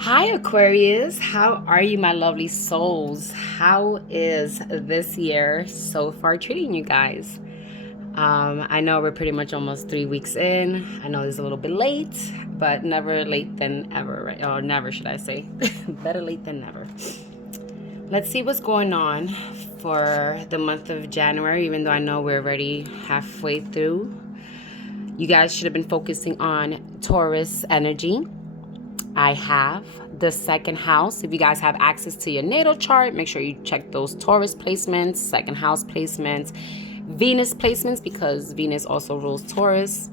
Hi, Aquarius. How are you, my lovely souls? How is this year so far treating you guys? I know we're pretty much almost 3 weeks in. I know it's a little bit late, but never late than ever, right? Or never, should I say? Better late than never. Let's see what's going on for the month of January, even though I know we're already halfway through. You guys should have been focusing on Taurus energy. I have the second house. If you guys have access to your natal chart, make sure you check those Taurus placements, second house placements, Venus placements, because Venus also rules Taurus,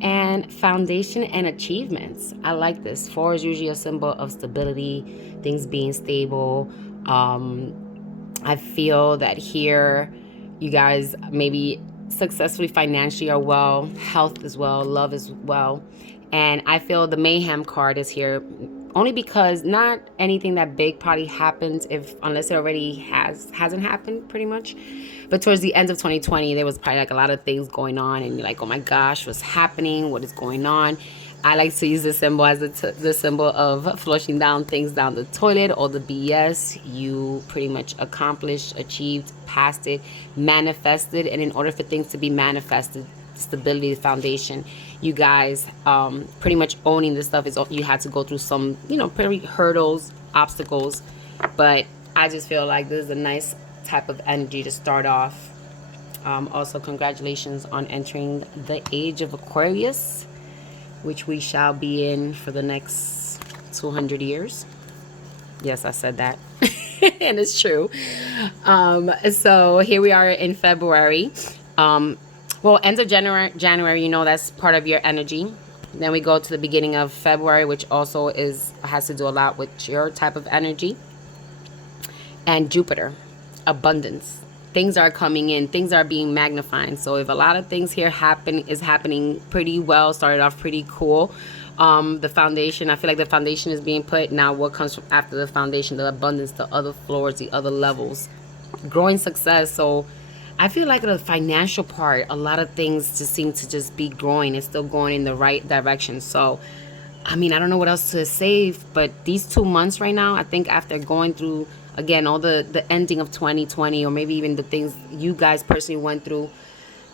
and foundation and achievements. I like this. 4 is usually a symbol of stability, things being stable. I feel that here you guys maybe successfully financially are well, health as well, love as well. And I feel the mayhem card is here only because not anything that big probably happens unless it already hasn't happened pretty much. But towards the end of 2020, there was probably like a lot of things going on and you're like, oh my gosh, what's happening? What is going on? I like to use this symbol as the symbol of flushing down things down the toilet, all the BS you pretty much accomplished, achieved, passed it, manifested. And in order for things to be manifested, stability, the foundation, you guys pretty much owning this stuff is you had to go through some, pretty hurdles, obstacles. But I just feel like this is a nice type of energy to start off. Also, congratulations on entering the age of Aquarius, which we shall be in for the next 200 years. Yes, I said that. And it's true. So here we are in February. Well, end of January, that's part of your energy. Then we go to the beginning of February, which also has to do a lot with your type of energy. And Jupiter, abundance. Things are coming in, things are being magnified. So if a lot of things here is happening pretty well, started off pretty cool. The foundation, I feel like the foundation is being put. Now what comes from after the foundation, the abundance, the other floors, the other levels, growing success. So I feel like the financial part, a lot of things just seem to just be growing. It's still going in the right direction. So I don't know what else to say, but these 2 months right now, I think after going through, again, all the ending of 2020, or maybe even the things you guys personally went through,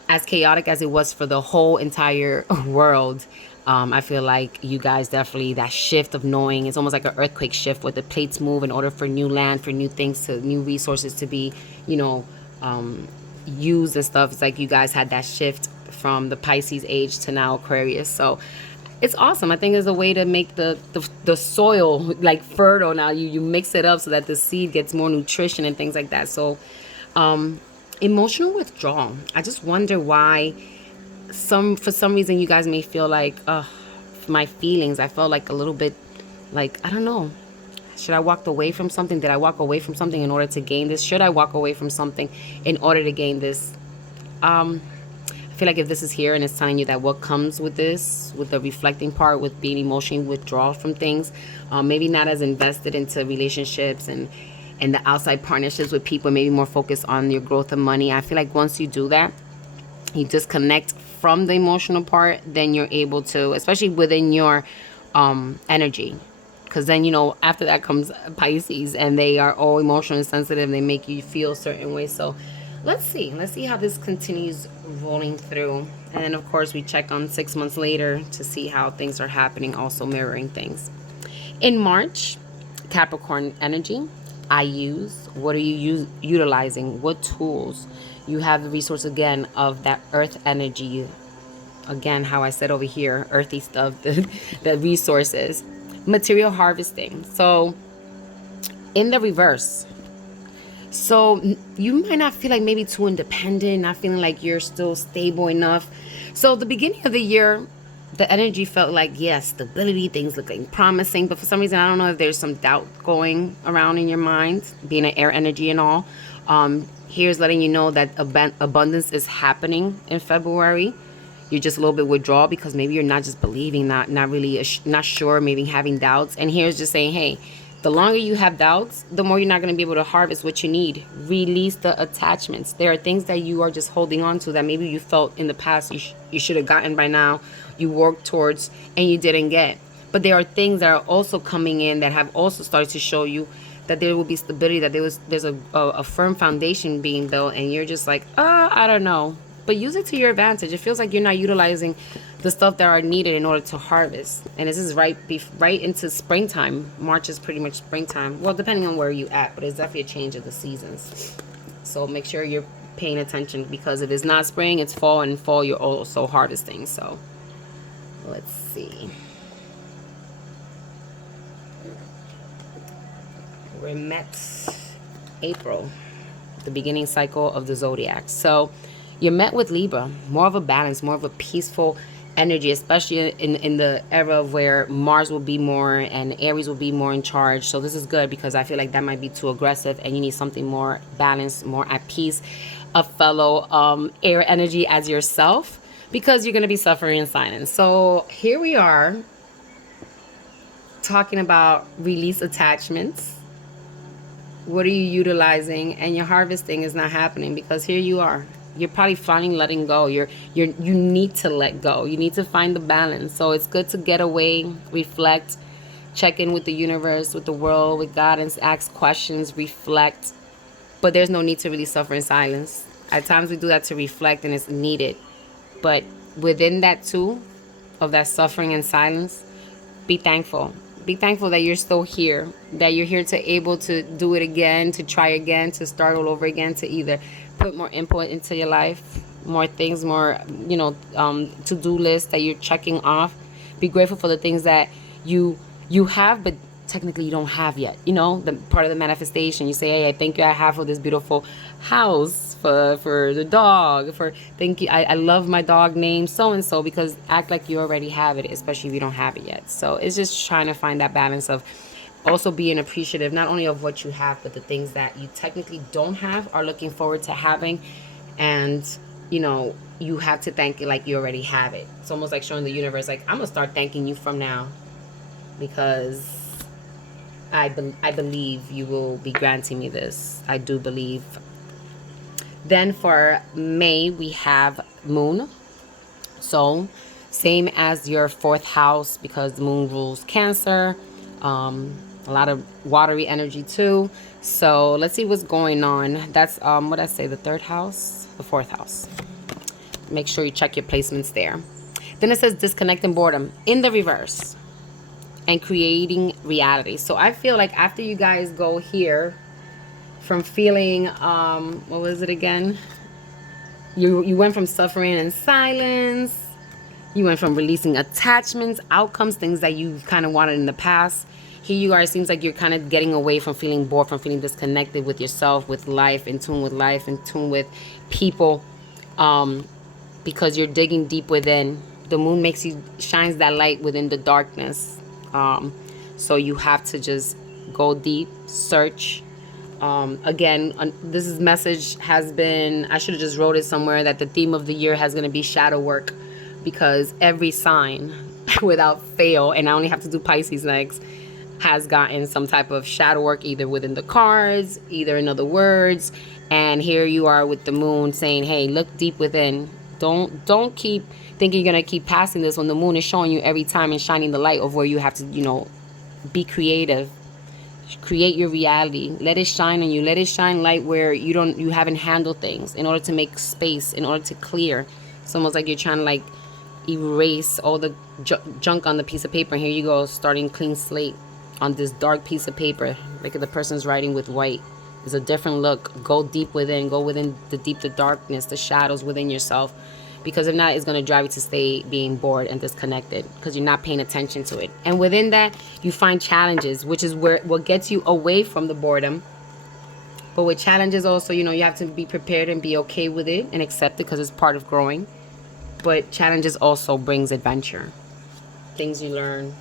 as chaotic as it was for the whole entire world, I feel like you guys definitely, that shift of knowing, it's almost like an earthquake shift where the plates move in order for new land, for new things, new resources to be, used and stuff. It's like you guys had that shift from the Pisces age to now Aquarius. So it's awesome. I think there's a way to make the soil like fertile now. You mix it up so that the seed gets more nutrition and things like that. So emotional withdrawal. I just wonder why for some reason you guys may feel like my feelings. I felt like a little bit like, I don't know. Should I walk away from something? Did I walk away from something in order to gain this? Should I walk away from something in order to gain this? I feel like if this is here and it's telling you that what comes with this, with the reflecting part, with being emotionally withdrawal from things, maybe not as invested into relationships and the outside partnerships with people, maybe more focused on your growth of money. I feel like once you do that, you disconnect from the emotional part, then you're able to, especially within your energy. Because then, after that comes Pisces, and they are all emotionally sensitive. They make you feel certain ways. So let's see how this continues rolling through. And then, of course, we check on 6 months later to see how things are happening, also mirroring things. In March, Capricorn energy, what are you utilizing? What tools? You have the resource again of that earth energy. Again, how I said over here, earthy stuff, the resources. Material harvesting. So in the reverse, so you might not feel like maybe too independent, not feeling like you're still stable enough. So the beginning of the year, the energy felt like, yes, stability, things looking promising, but for some reason, I don't know if there's some doubt going around in your mind, being an air energy and all. Here's letting you know that abundance is happening in February. You're just a little bit withdrawal because maybe you're not just believing, not really not sure, maybe having doubts. And here's just saying, hey, the longer you have doubts, the more you're not going to be able to harvest what you need. Release the attachments. There are things that you are just holding on to that maybe you felt in the past you should have gotten by now, you worked towards, and you didn't get. But there are things that are also coming in that have also started to show you that there will be stability, that there's a firm foundation being built, and you're just like, I don't know. But use it to your advantage. It feels like you're not utilizing the stuff that are needed in order to harvest. And this is right into springtime. March is pretty much springtime. Well, depending on where you at, but it's definitely a change of the seasons. So make sure you're paying attention, because if it's not spring, it's fall, and fall you're also harvesting. So let's see. We're met April, the beginning cycle of the zodiac. So you're met with Libra, more of a balance, more of a peaceful energy, especially in the era of where Mars will be more and Aries will be more in charge. So this is good, because I feel like that might be too aggressive and you need something more balanced, more at peace, a fellow air energy as yourself, because you're going to be suffering in silence. So here we are talking about release attachments. What are you utilizing? And your harvesting is not happening, because here you are. You're probably finally letting go. You need to let go. You need to find the balance. So it's good to get away, reflect, check in with the universe, with the world, with God, and ask questions, reflect. But there's no need to really suffer in silence. At times we do that to reflect, and it's needed. But within that too, of that suffering and silence, be thankful. Be thankful that you're still here, that you're here to able to do it again, to try again, to start all over again, to either put more input into your life, more things, more, to-do lists that you're checking off. Be grateful for the things that you have, but technically you don't have yet. The part of the manifestation. You say, hey, I thank you, I have for this beautiful house, for the dog, thank you, I love my dog named so and so, because act like you already have it, especially if you don't have it yet. So it's just trying to find that balance of also being appreciative, not only of what you have, but the things that you technically don't have, are looking forward to having. And you have to thank it like you already have it. It's almost like showing the universe, like, I'm gonna start thanking you from now, because I believe you will be granting me this. I do believe. Then for May, we have Moon. So same as your 4th house, because the Moon rules Cancer. A lot of watery energy too. So let's see what's going on. That's what I say, the 3rd house, the 4th house. Make sure you check your placements there. Then it says disconnecting boredom in the reverse and creating reality. So I feel like after you guys go here from feeling, what was it again? You went from suffering in silence. You went from releasing attachments, outcomes, things that you kind of wanted in the past. Here you are, it seems like you're kind of getting away from feeling bored, from feeling disconnected with yourself, with life, in tune with people, because you're digging deep within. The moon shines that light within the darkness. So you have to just go deep, search. Again, this message has been, I should have just wrote it somewhere, that the theme of the year has going to be shadow work, because every sign without fail, and I only have to do Pisces next, has gotten some type of shadow work, either within the cards, either in other words. And here you are with the moon saying, hey, look deep within. Don't keep thinking you're going to keep passing this, when the moon is showing you every time and shining the light of where you have to, be creative. Create your reality. Let it shine on you. Let it shine light where you haven't handled things, in order to make space, in order to clear. It's almost like you're trying to like erase all the junk on the piece of paper. And here you go, starting clean slate on this dark piece of paper. Like the person's writing with white. It's a different look. Go deep within. Go within the darkness, the shadows within yourself. Because if not, it's going to drive you to stay being bored and disconnected, because you're not paying attention to it. And within that, you find challenges, which is what gets you away from the boredom. But with challenges also, you have to be prepared and be okay with it and accept it, because it's part of growing. But challenges also brings adventure. Things you learn.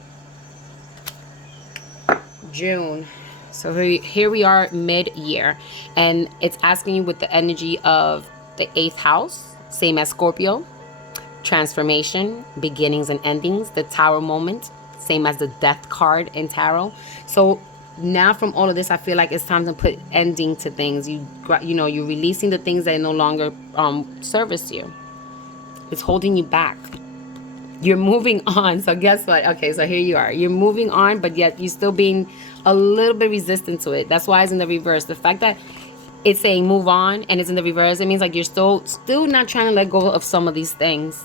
June. So here we are mid-year. And it's asking you with the energy of the 8th house. Same as Scorpio, transformation, beginnings and endings, the Tower moment, same as the Death card in Tarot. So now from all of this, I feel like it's time to put ending to things. You're releasing the things that no longer service you. It's holding you back. You're moving on. So guess what? Okay, so here you are. You're moving on, but yet you're still being a little bit resistant to it. That's why it's in the reverse. The fact that it's saying move on and it's in the reverse, it means like you're still not trying to let go of some of these things.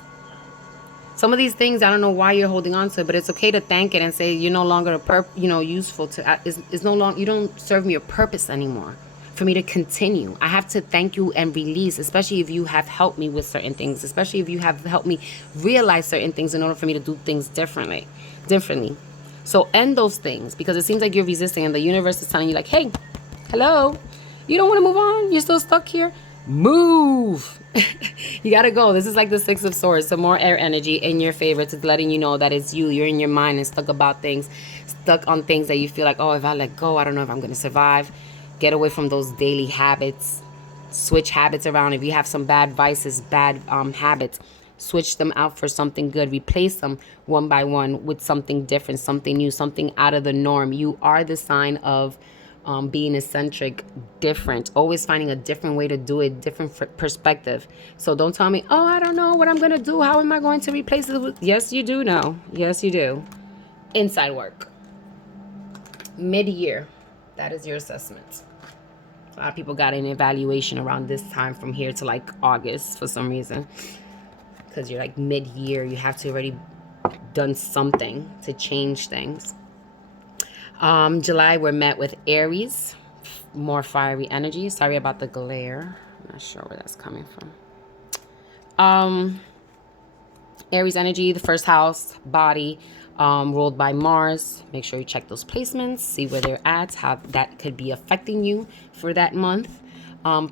Some of these things, I don't know why you're holding on to it, but it's okay to thank it and say you're no longer useful to. Is no longer, you don't serve me a purpose anymore. For me to continue, I have to thank you and release, especially if you have helped me with certain things, especially if you have helped me realize certain things in order for me to do things differently. So end those things, because it seems like you're resisting and the universe is telling you like, hey, hello, you don't want to move on? You're still stuck here? Move. You gotta go. This is like the Six of Swords, some more air energy in your favor. It's letting you know that it's you're in your mind and stuck about things, stuck on things that you feel like, oh, if I let go, I don't know if I'm gonna survive. Get away from those daily habits. Switch habits around. If you have some bad vices, bad habits, switch them out for something good. Replace them one by one with something different, something new, something out of the norm. You are the sign of being eccentric, different, always finding a different way to do it, different perspective. So don't tell me, oh, I don't know what I'm going to do. How am I going to replace it? Yes, you do know. Yes, you do. Inside work. Mid-year. That is your assessment. A lot of people got an evaluation around this time from here to like August for some reason. Because you're like mid-year. You have to already done something to change things. July, we're met with Aries, more fiery energy. Sorry about the glare. I'm not sure where that's coming from. Aries energy, the first house, body, ruled by Mars. Make sure you check those placements, see where they're at, how that could be affecting you for that month.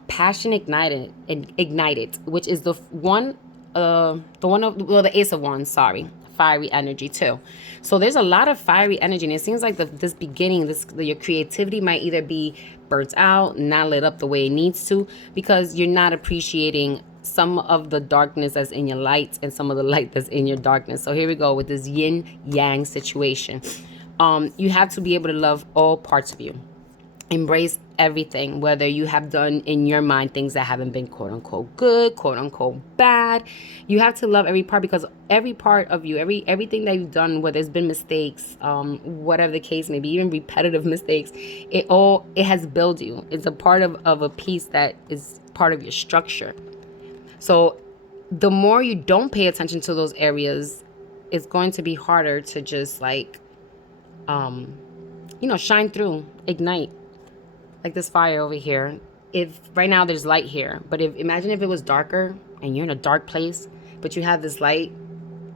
Passion ignited, which is the Ace of Wands, sorry. Fiery energy too. So there's a lot of fiery energy, and it seems like this beginning, your creativity might either be burnt out, not lit up the way it needs to, because you're not appreciating some of the darkness that's in your light and some of the light that's in your darkness. So here we go with this yin yang situation. You have to be able to love all parts of you. Embrace everything, whether you have done in your mind things that haven't been quote unquote good, quote unquote bad. You have to love every part, because every part of you, everything that you've done, whether it's been mistakes, whatever the case may be, even repetitive mistakes, it has built you. It's a part of a piece that is part of your structure. So the more you don't pay attention to those areas, it's going to be harder to just like shine through, ignite. Like this fire over here. If right now there's light here, but imagine if it was darker and you're in a dark place, but you have this light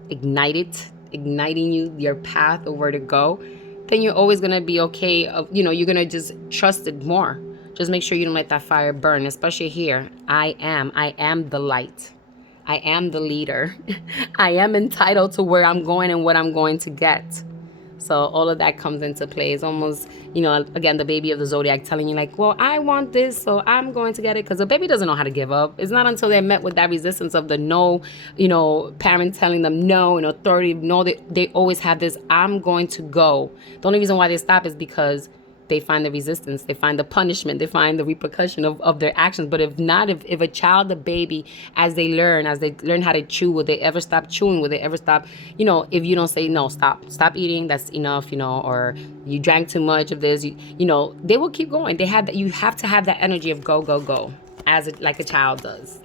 igniting your path of where to go, then you're always gonna be okay. You're gonna just trust it more. Just make sure you don't let that fire burn, especially here. I am the light. I am the leader. I am entitled to where I'm going and what I'm going to get. So all of that comes into play. It's almost, again, the baby of the zodiac telling you like, well, I want this, so I'm going to get it. Because the baby doesn't know how to give up. It's not until they're met with that resistance of the no, parents telling them no, and authority, no, they always have this, I'm going to go. The only reason why they stop is because they find the resistance, they find the punishment, they find the repercussion of their actions. But if not, if a child, a baby, as they learn how to chew, will they ever stop chewing? Will they ever stop, if you don't say, no, stop eating, that's enough, or you drank too much of this, they will keep going. You have to have that energy of go, go, go, like a child does.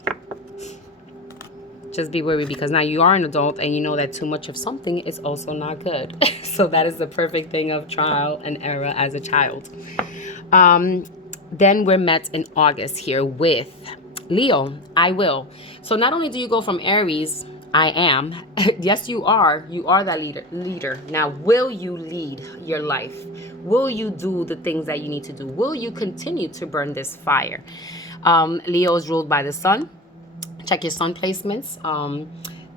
Just be wary, because now you are an adult and you know that too much of something is also not good. So that is the perfect thing of trial and error as a child. Then we're met in August here with Leo, I will. So not only do you go from Aries, I am, yes, you are that leader. Now, will you lead your life? Will you do the things that you need to do? Will you continue to burn this fire? Leo is ruled by the sun. Check your sun placements.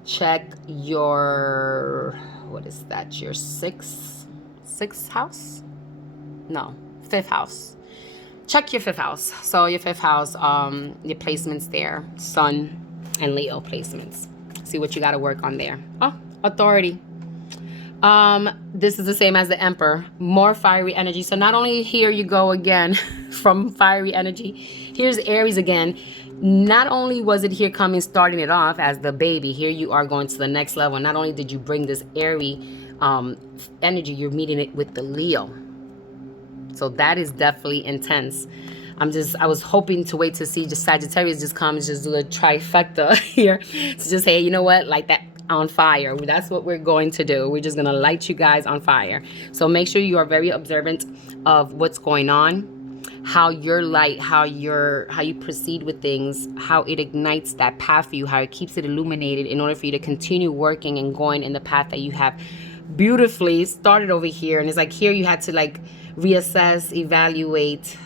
Check your, what is that? Your sixth house? No, fifth house. Check your fifth house. So your fifth house, your placements there, sun and Leo placements. See what you got to work on there. Oh, authority. This is the same as the Emperor, more fiery energy. So not only here you go again from fiery energy, here's Aries again. Not only was it here coming, starting it off as the baby, here you are going to the next level. Not only did you bring this airy energy, you're meeting it with the Leo. So that is definitely intense. I was hoping to wait to see just Sagittarius just come and just do a trifecta here to just say, you know what, like that on fire. That's what we're going to do. We're just going to light you guys on fire. So make sure you are very observant of what's going on, how your light, how you proceed with things, how it ignites that path for you, how it keeps it illuminated in order for you to continue working and going in the path that you have beautifully started over here. And it's like here you had to like reassess, evaluate,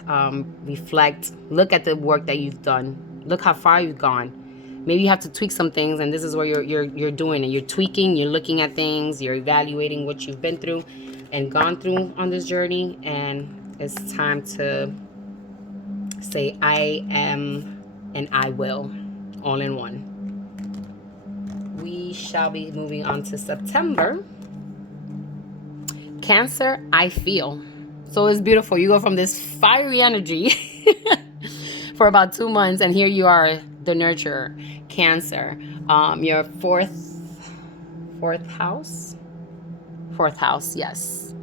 reflect, look at the work that you've done, look how far you've gone. Maybe you have to tweak some things, and this is where you're doing it. You're tweaking, you're looking at things, you're evaluating what you've been through and gone through on this journey, and it's time to say I am and I will, all in one. We shall be moving on to September. Cancer, I feel. So it's beautiful. You go from this fiery energy for about 2 months, and here you are, the nurturer, Cancer. Your fourth house, yes.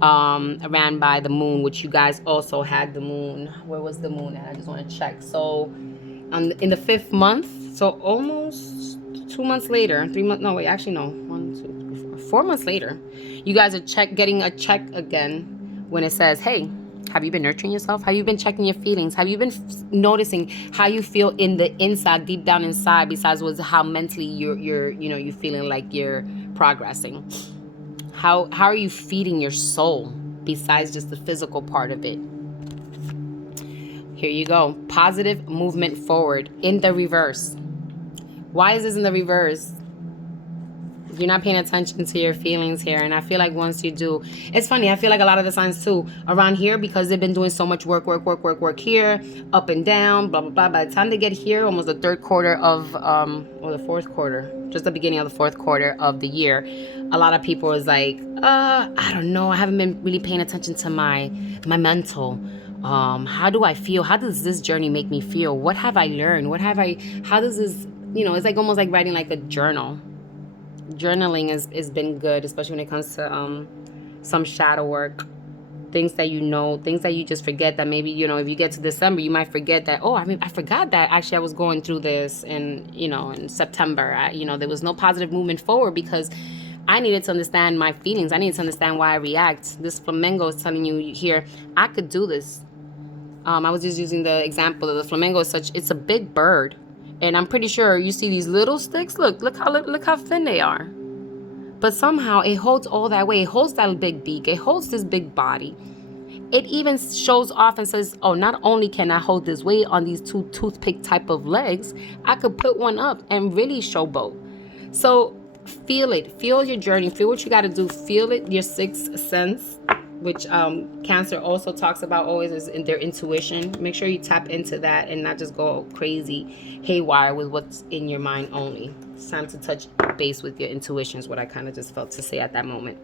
Ran by the moon, which you guys also had the moon. Where was the moon at? I just want to check. So in the 5th month, so almost 2 months later, 3 months, no, wait, actually no, 1, 2, 3, 4, 4 months later, you guys are getting a check again when it says, hey, have you been nurturing yourself? Have you been checking your feelings? Have you been noticing how you feel in the inside, deep down inside, besides was how mentally you're feeling like you're progressing? How are you feeding your soul besides just the physical part of it? Here you go. Positive movement forward in the reverse. Why is this in the reverse? You're not paying attention to your feelings here. And I feel like once you do, it's funny. I feel like a lot of the signs too around here, because they've been doing so much work here, up and down, blah, blah, blah. By the time they get here, almost the 3rd quarter of, or the 4th quarter, just the beginning of the 4th quarter of the year, a lot of people is like, I don't know. I haven't been really paying attention to my mental. How do I feel? How does this journey make me feel? What have I learned? How does this, it's like almost like writing like a journal. Journaling has been good, especially when it comes to some shadow work, things that things that you just forget, that maybe if you get to December you might forget that, I forgot that actually I was going through this in September. There was no positive movement forward because I needed to understand my feelings. I needed to understand why I react. This flamingo is telling you here, I could do this. I was just using the example of the flamingo. It's a big bird. And I'm pretty sure you see these little sticks. Look how thin they are. But somehow it holds all that weight. It holds that big beak. It holds this big body. It even shows off and says, not only can I hold this weight on these 2 toothpick type of legs, I could put one up and really showboat. So feel it. Feel your journey. Feel what you got to do. Feel it, your 6th sense, which Cancer also talks about always, is in their intuition. Make sure you tap into that and not just go crazy haywire with what's in your mind only. It's time to touch base with your intuition is what I kind of just felt to say at that moment.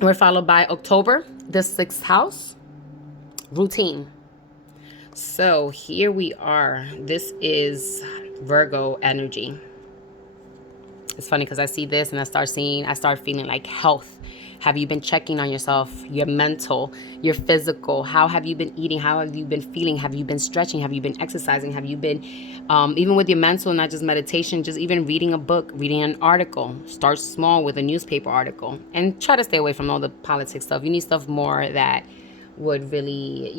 We're followed by October, the 6th house, routine. So here we are. This is Virgo energy. It's funny because I see this and I start feeling like health. Have you been checking on yourself, your mental, your physical? How have you been eating? How have you been feeling? Have you been stretching? Have you been exercising? Have you been, even with your mental, not just meditation, just even reading a book, reading an article. Start small with a newspaper article and try to stay away from all the politics stuff. You need stuff more that would really,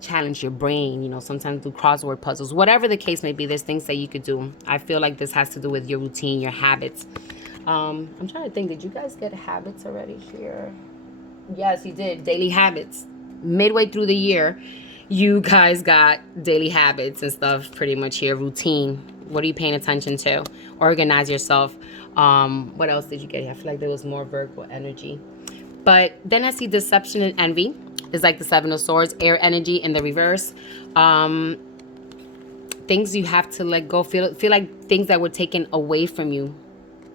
challenge your brain, sometimes do crossword puzzles, whatever the case may be. There's things that you could do. I feel like this has to do with your routine, your habits. I'm trying to think, did you guys get habits already here? Yes, you did. Daily habits. Midway through the year, you guys got daily habits and stuff pretty much here. Routine. What are you paying attention to? Organize yourself. What else did you get here? I feel like there was more Virgo energy. But then I see deception and envy. It's like the 7 of Swords, air energy in the reverse. Things you have to let go. Feel like things that were taken away from you.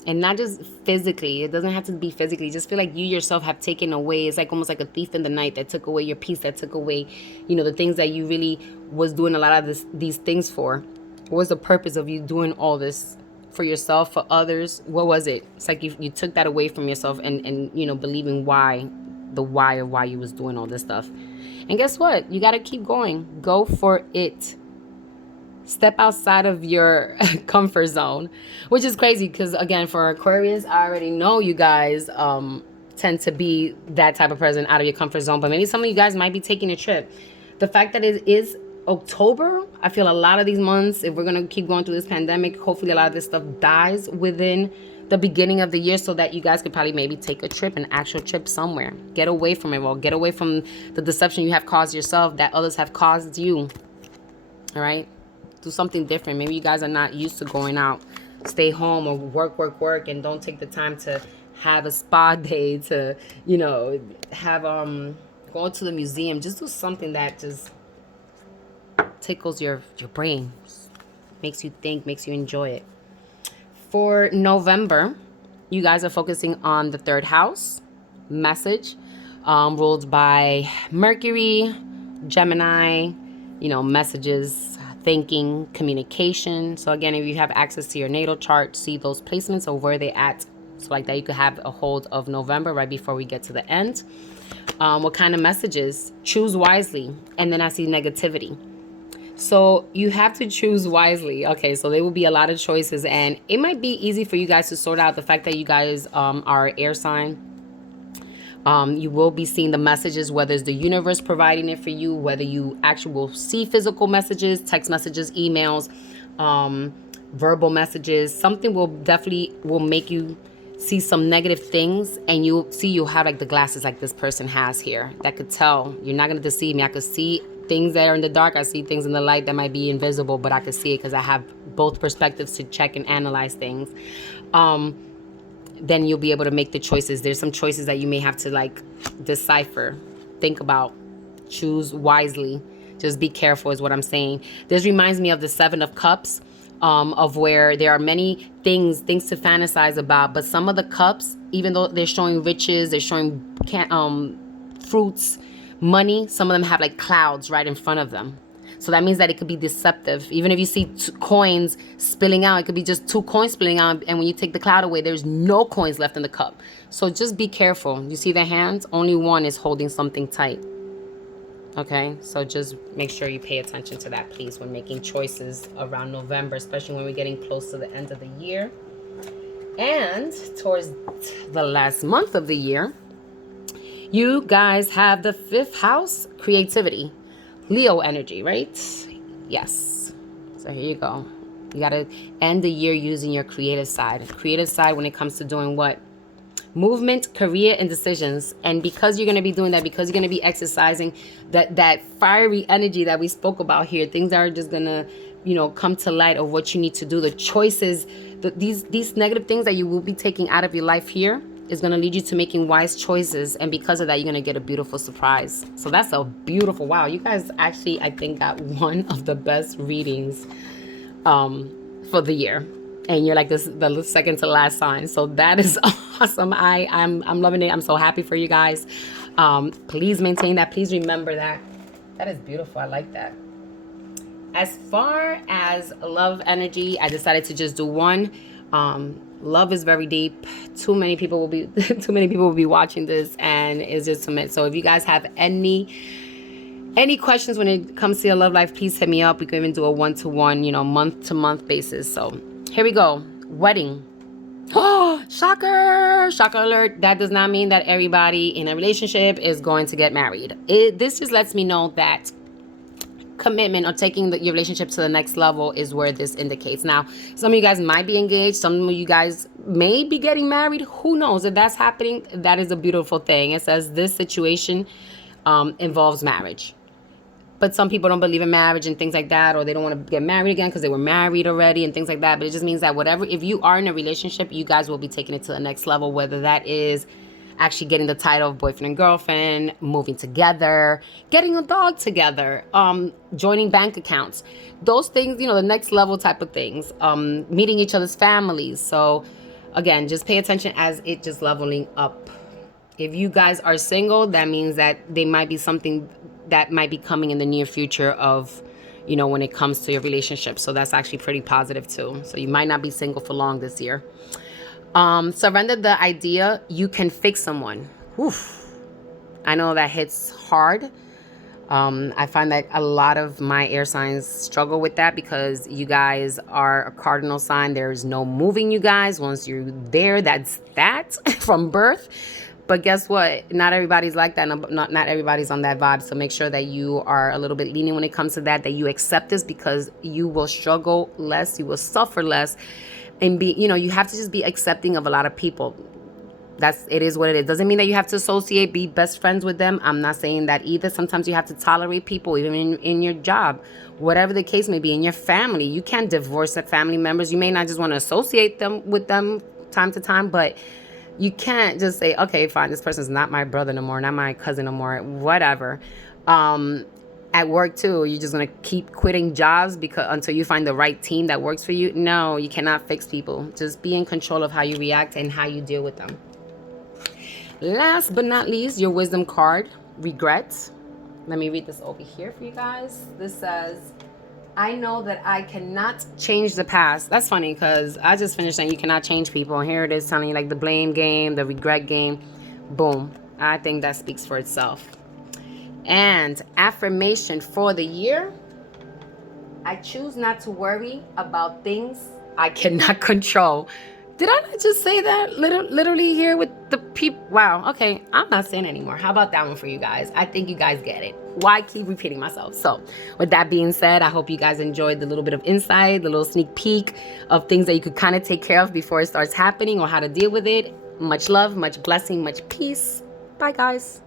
And not just physically. It doesn't have to be physically. Just feel like you yourself have taken away. It's like almost like a thief in the night that took away your peace, that took away, the things that you really was doing a lot of these things for. What was the purpose of you doing all this for yourself, for others? What was it? It's like you took that away from yourself and believing the why of why you was doing all this stuff. And guess what? You got to keep going. Go for it. Step outside of your comfort zone, which is crazy because, again, for Aquarius, I already know you guys tend to be that type of person out of your comfort zone. But maybe some of you guys might be taking a trip. The fact that it is October, I feel a lot of these months, if we're going to keep going through this pandemic, hopefully a lot of this stuff dies within the beginning of the year so that you guys could probably maybe take a trip, an actual trip somewhere. Get away from it all. Get away from the deception you have caused yourself that others have caused you. All right? Do something different. Maybe you guys are not used to going out. Stay home or work, and don't take the time to have a spa day, to, have go to the museum. Just do something that just tickles your brain, makes you think, makes you enjoy it. For November, you guys are focusing on the 3rd house message, ruled by Mercury, Gemini, messages, thinking, communication. So again, if you have access to your natal chart, see those placements or where they at. So like that, you could have a hold of November right before we get to the end. What kind of messages? Choose wisely. And then I see negativity. So you have to choose wisely. Okay, so there will be a lot of choices, and it might be easy for you guys to sort out the fact that you guys are air sign. You will be seeing the messages, whether it's the universe providing it for you, whether you actually will see physical messages, text messages, emails, verbal messages. Something will make you see some negative things, and you'll have like the glasses like this person has here that could tell. You're not going to deceive me. I could see things that are in the dark. I see things in the light that might be invisible, but I could see it because I have both perspectives to check and analyze things. Then you'll be able to make the choices. There's some choices that you may have to like decipher, think about, choose wisely. Just be careful is what I'm saying. This reminds me of the 7 of Cups, of where there are many things to fantasize about, but some of the cups, even though they're showing riches, they're showing fruits, money, some of them have like clouds right in front of them. So that means that it could be deceptive. Even if you see coins spilling out, it could be just 2 coins spilling out. And when you take the cloud away, there's no coins left in the cup. So just be careful. You see the hands? Only one is holding something tight. Okay, so just make sure you pay attention to that, please, when making choices around November, especially when we're getting close to the end of the year. And towards the last month of the year, you guys have the 5th house, creativity. Leo energy, right? Yes. So here you go. You got to end the year using your creative side. Creative side when it comes to doing what? Movement, career, and decisions. And because you're going to be doing that, because you're going to be exercising that fiery energy that we spoke about here, things that are just going to, come to light of what you need to do. The choices, these negative things that you will be taking out of your life here is going to lead you to making wise choices. And because of that, you're going to get a beautiful surprise. So that's a beautiful, wow. You guys actually, I think, got one of the best readings for the year. And you're like the second to last sign. So that is awesome. I'm loving it. I'm so happy for you guys. Please maintain that. Please remember that. That is beautiful. I like that. As far as love energy, I decided to just do one. Love is very deep. Too many people will be watching this, and it's just too much. So if you guys have any questions when it comes to your love life, please hit me up. We can even do a 1-to-1, month-to-month basis. So here we go. Wedding. Oh, shocker alert. That does not mean that everybody in a relationship is going to get married. This just lets me know that commitment or taking your relationship to the next level is where this indicates. Now, some of you guys might be engaged. Some of you guys may be getting married. Who knows? If that's happening, that is a beautiful thing. It says this situation involves marriage. But some people don't believe in marriage and things like that, or they don't want to get married again because they were married already and things like that. But it just means that if you are in a relationship, you guys will be taking it to the next level, whether that is actually getting the title of boyfriend and girlfriend, moving together, getting a dog together, joining bank accounts, those things, the next level type of things, meeting each other's families. So Again, just pay attention as it just leveling up. If you guys are single, that means that there might be something that might be coming in the near future of, you know, when it comes to your relationship. So that's actually pretty positive too. So you might not be single for long this year. Surrender the idea you can fix someone. Oof. I know that hits hard. I find that a lot of my air signs struggle with that because you guys are a cardinal sign. There's no moving you guys. Once you're there, that's that from birth. But guess what? Not everybody's like that. Not everybody's on that vibe. So make sure that you are a little bit lenient when it comes to that you accept this, because you will struggle less, you will suffer less, and be, you know, you have to just be accepting of a lot of people. It is what it is. Doesn't mean that you have to associate, be best friends with them. I'm not saying that either. Sometimes you have to tolerate people, even in your job, whatever the case may be, in your family. You can't divorce the family members. You may not just want to associate them with them time to time, but you can't just say, okay, fine, this person's not my brother no more, not my cousin no more, whatever. At work too, you're just gonna keep quitting jobs because until you find the right team that works for you. No, you cannot fix people. Just be in control of how you react and how you deal with them. Last but not least, your wisdom card, regrets. Let me read this over here for you guys. This says, I know that I cannot change the past. That's funny because I just finished saying you cannot change people. And here it is telling you like the blame game, the regret game. Boom. I think that speaks for itself. And affirmation for the year. I choose not to worry about things I cannot control. Did I not just say that literally here with the people? Wow. Okay. I'm not saying anymore. How about that one for you guys? I think you guys get it. Why keep repeating myself? So with that being said, I hope you guys enjoyed the little bit of insight, the little sneak peek of things that you could kind of take care of before it starts happening or how to deal with it. Much love, much blessing, much peace. Bye, guys.